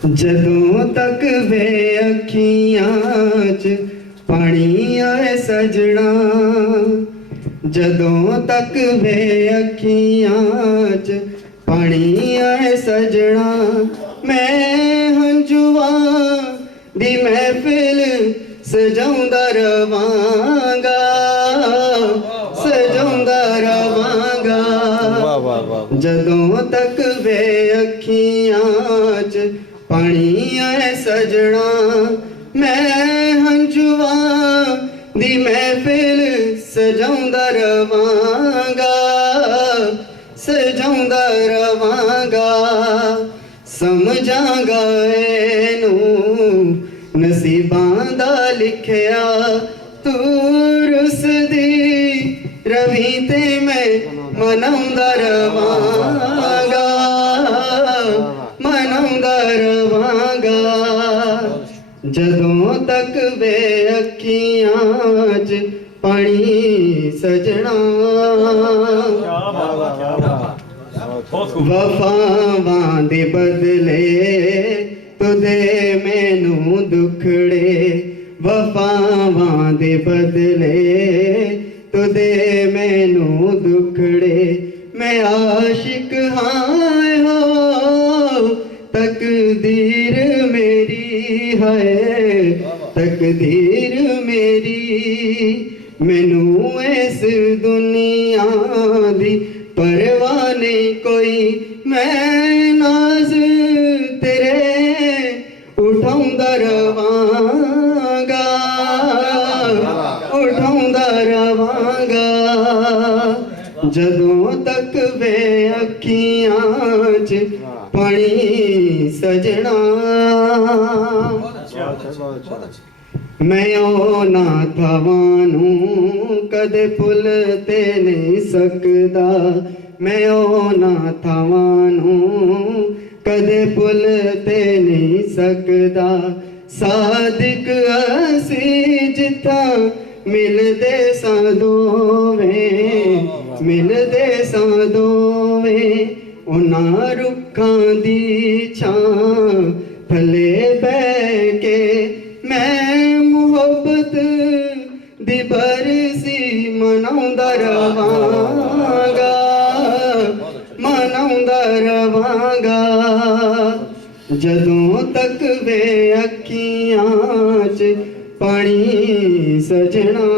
जदों तक वे अखियां च पानी आए सजना, जदों तक वे अखियां च पानी आए सजना, मैं हंजुआं दी महफिल सजाउंदा रवांगा, सजाउंदा रवांगा। जदों तक वे अखियां च पानी आए सजना, मैं हंजुआं दी महफिल सजाउंदा रवांगा, सजाउंदा रवांगा। समझांगा एनू नसीबां दा लिखिया, तू रुसदी रवी ते मैं मनाउंदा रवांगा, मनाउंदा रवांगा। जदों तक वे अखियां च पानी सजना, वफावां दे बदले तू दे मैनू दुखड़े, वफावां दे बदले तू दे मैनू दुखड़े। मैं आशिक हाँ हो तकदीर मेरी है, तकदीर मेरी। मैनू इस दुनिया दी परवाह नहीं कोई, मैं नाज तेरे उठाउंदा रवांगा, उठाउंदा रवांगा। जदों तक वे अखियां च पानी सजना, मैं ना थवानू कदे भुल ते नहीं सकदा, मैं ना थवानू कदे भुल ते नहीं सकदा। सादिक असी जिथा मिलदे सां दोवें, मिलदे सां दोवें। उन्हां रुखां दी छां थले बह के मैं मुहब्बत दी बरसी मनाउंदा रवांगा, मनाउंदा रवांगा। जदों तक वे अखियां च पानी सजना।